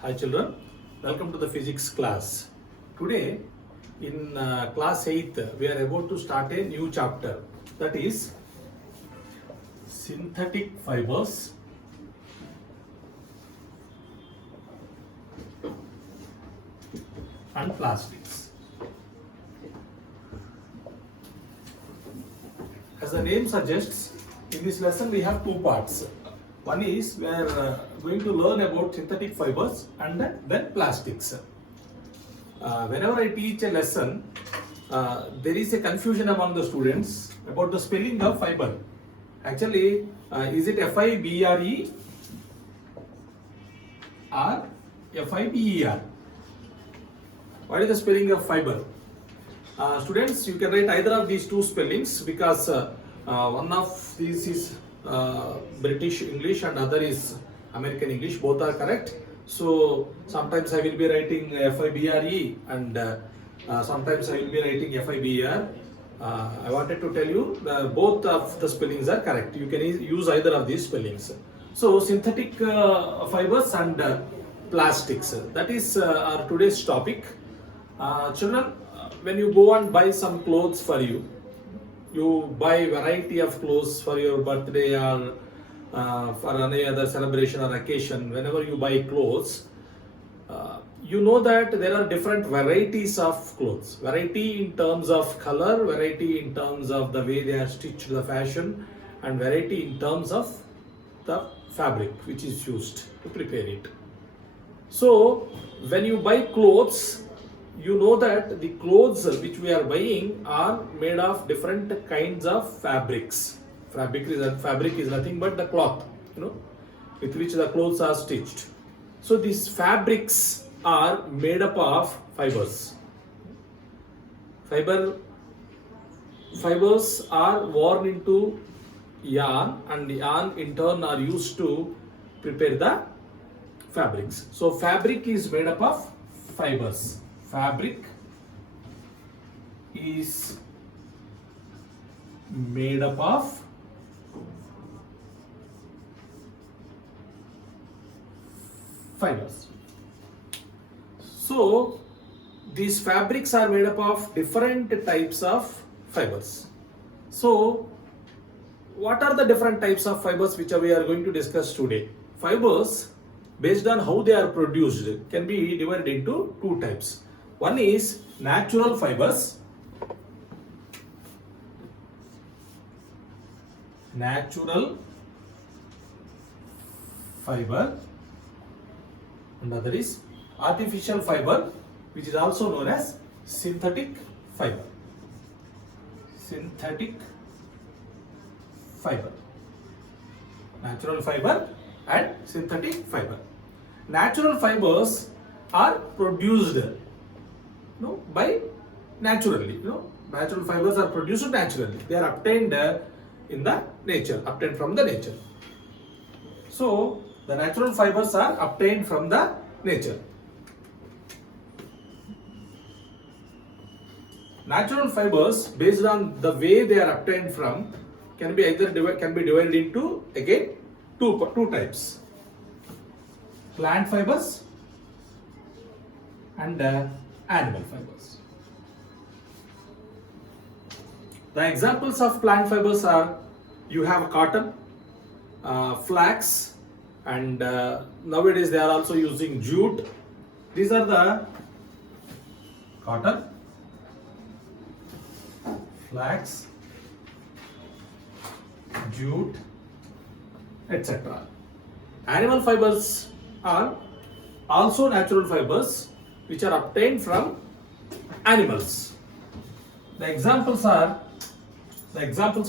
Hi children, welcome to the physics class. Today in class 8th we are about to start a new chapter, that is synthetic fibers and plastics. As the name suggests, in this lesson we have two parts. One is we are going to learn about synthetic fibers and then plastics. Whenever I teach a lesson, there is a confusion among the students about the spelling of fiber. Actually, is it F-I-B-R-E or F-I-B-E-R? What is the spelling of fiber? Students, you can write either of these two spellings because one of these is British English and other is American English. Both are correct. So sometimes I will be writing F-I-B-R-E and sometimes I will be writing F-I-B-E-R. I wanted to tell you both of the spellings are correct. You can use either of these spellings. So synthetic fibers and plastics. That is our today's topic. Children, when you go and buy some clothes for you buy variety of clothes for your birthday or for any other celebration or occasion. Whenever you buy clothes, you know that there are different varieties of clothes. Variety in terms of color, variety in terms of the way they are stitched, the fashion, and variety in terms of the fabric which is used to prepare it. So when you buy clothes, you know that the clothes which we are buying are made of different kinds of fabrics. Fabric is nothing but the cloth, with which the clothes are stitched. So these fabrics are made up of fibers. Fibers are worn into yarn, and the yarn in turn are used to prepare the fabrics. So fabric is made up of fibers. Fabric is made up of fibers. So these fabrics are made up of different types of fibers. So what are the different types of fibers which we are going to discuss today? Fibers, based on how they are produced, can be divided into two types. One is natural fibers. Natural fiber. And other is artificial fiber, which is also known as synthetic fiber. Synthetic fiber. Natural fiber and synthetic fiber. Natural fibers are produced by naturally. Natural fibers are produced naturally. They are obtained in the nature, obtained from the nature. So the natural fibers are obtained from the nature. Natural fibers, based on the way they are obtained from, can be divided into again two types: plant fibers and animal fibers. The examples of plant fibers are, you have cotton, flax, and nowadays they are also using jute. These are the cotton, flax, jute, etc. Animal fibers are also natural fibers which are obtained from animals. The examples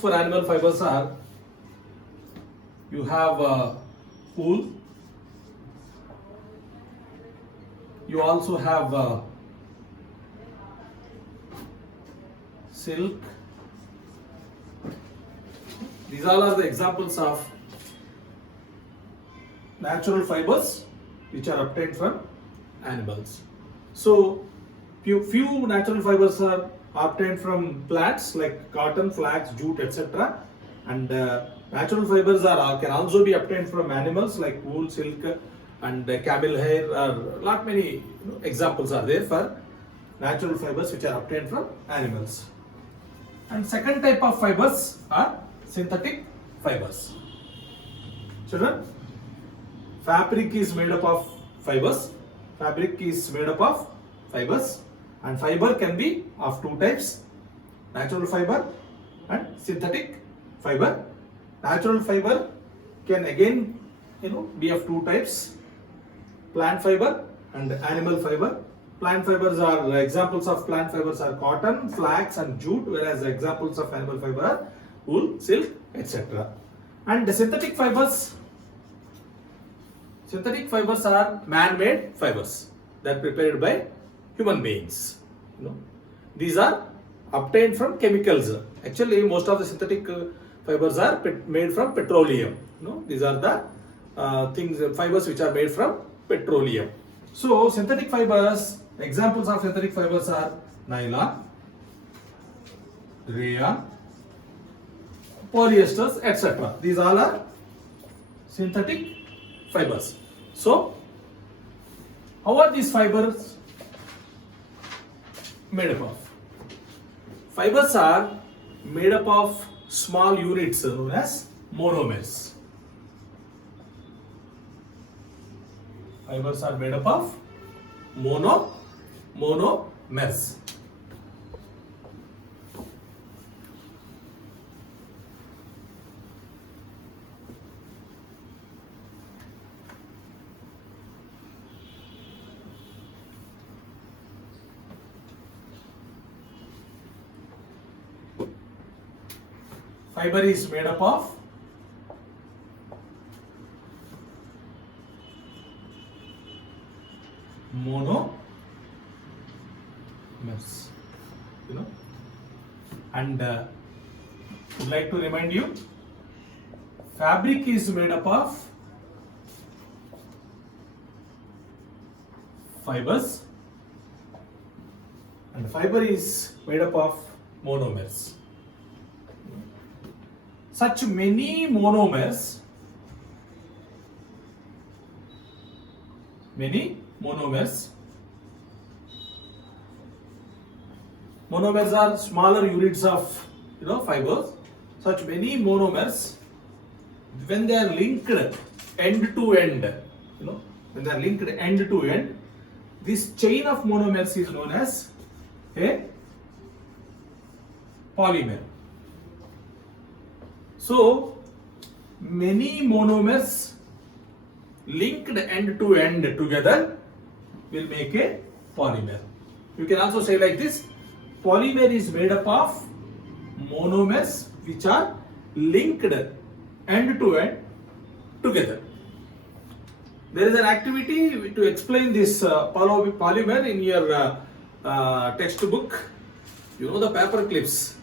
for animal fibers are, you have wool, you also have silk. These all are the examples of natural fibers which are obtained from animals. So few natural fibers are obtained from plants like cotton, flax, jute, etc. And natural fibers can also be obtained from animals like wool, silk, and camel hair, lot many examples are there for natural fibers which are obtained from animals. And second type of fibers are synthetic fibers. Children, fabric is made up of fibers. Fabric is made up of fibers, and fiber can be of two types: natural fiber and synthetic fiber. Natural fiber can again be of two types: plant fiber and animal fiber. Plant fibers are examples of plant fibers are cotton, flax and jute, whereas examples of animal fiber are wool, silk, etc. And the synthetic fibers are man-made fibers that are prepared by human beings. These are obtained from chemicals. Actually, most of the synthetic fibers are made from petroleum. These are the fibers which are made from petroleum. So, synthetic fibers, examples of synthetic fibers are nylon, rayon, polyesters, etc. These all are synthetic fibers. So, how are these fibers made up of? Fibers are made up of small units known as monomers. Fibers are made up of monomers. Fiber is made up of monomers, and would like to remind you, fabric is made up of fibers, and fiber is made up of monomers. Such many monomers are smaller units of fibers. Such many monomers, when they are linked end to end, this chain of monomers is known as a polymer. So, many monomers linked end to end together will make a polymer. You can also say like this: polymer is made up of monomers which are linked end to end together. There is an activity to explain this polymer in your textbook. The paper clips.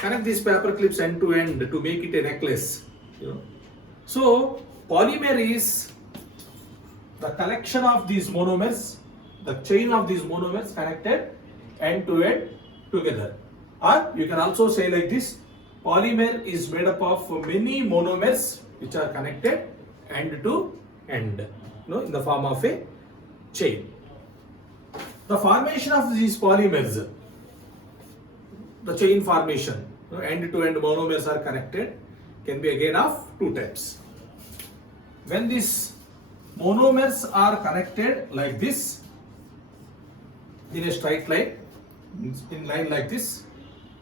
Connect these paper clips end to end to make it a necklace. So, polymer is the collection of these monomers, the chain of these monomers connected end to end together. Or you can also say like this: polymer is made up of many monomers which are connected end to end, in the form of a chain. The formation of these polymers, the chain formation, end to end monomers are connected, can be again of two types. When these monomers are connected like this in a straight line, in line like this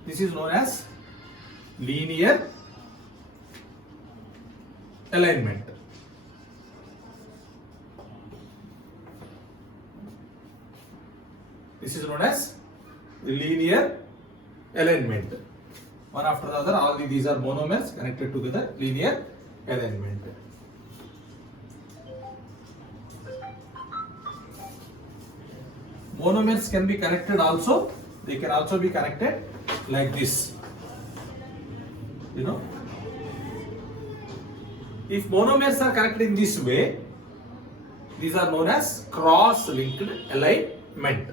is known as linear alignment. This is known as linear alignment. One after the other, all these are monomers connected together, linear alignment. Monomers can be connected also, they can also be connected like this. If monomers are connected in this way, these are known as cross-linked alignment.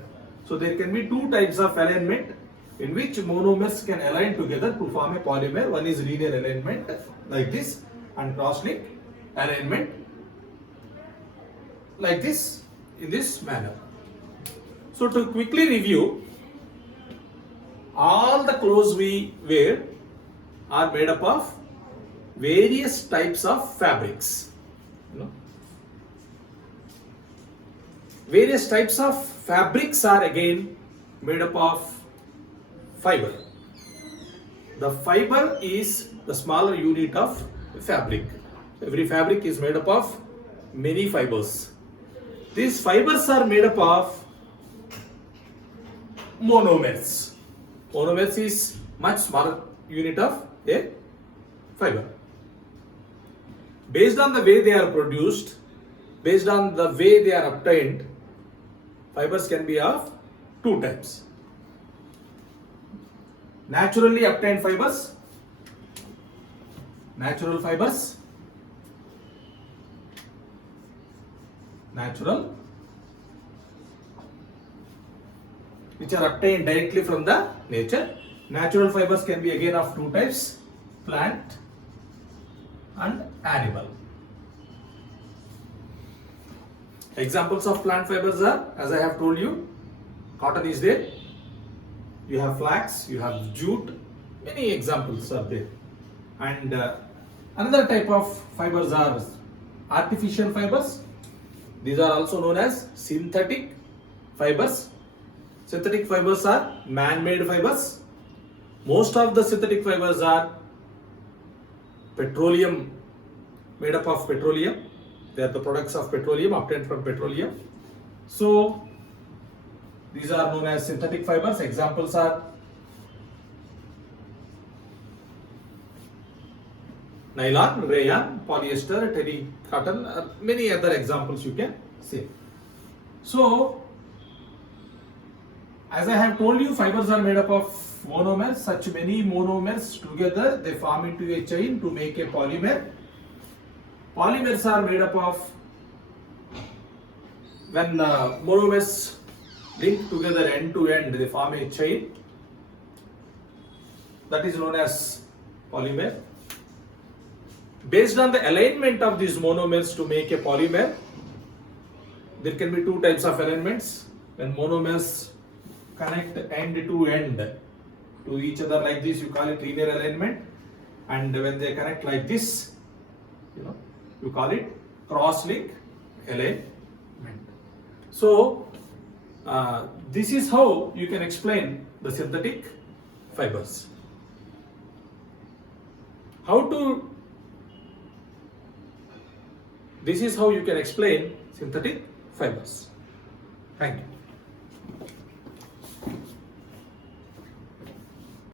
So there can be two types of alignment in which monomers can align together to form a polymer. One is linear alignment like this, and cross-linked alignment like this, in this manner. So to quickly review, all the clothes we wear are made up of various types of fabrics. You know, various types of fabrics are again made up of fiber. The fiber is the smaller unit of fabric. Every fabric is made up of many fibers. These fibers are made up of monomers. Monomers is much smaller unit of a fiber. Based on the way they are produced, based on the way they are obtained, fibers can be of two types. Naturally obtained fibers, natural fibers, natural, which are obtained directly from the nature. Natural fibers can be again of two types, plant and animal. Examples of plant fibers are, as I have told you, cotton is there, you have flax, you have jute, many examples are there. And another type of fibers are artificial fibers. These are also known as synthetic fibers. Synthetic fibers are man-made fibers. Most of the synthetic fibers are petroleum, made up of petroleum. They are the products of petroleum, obtained from petroleum. So these are known as synthetic fibers. Examples are nylon, rayon, polyester, terry cotton, many other examples you can say. So as I have told you, fibers are made up of monomers. Such many monomers together they form into a chain to make a polymer. Polymers are made up of, when monomers link together end to end, they form a chain. That is known as polymer. Based on the alignment of these monomers to make a polymer, there can be two types of alignments. When monomers connect end to end to each other like this, you call it linear alignment. And when they connect like this, you call it cross-link alignment. So this is how you can explain the synthetic fibers. This is how you can explain synthetic fibers. Thank you.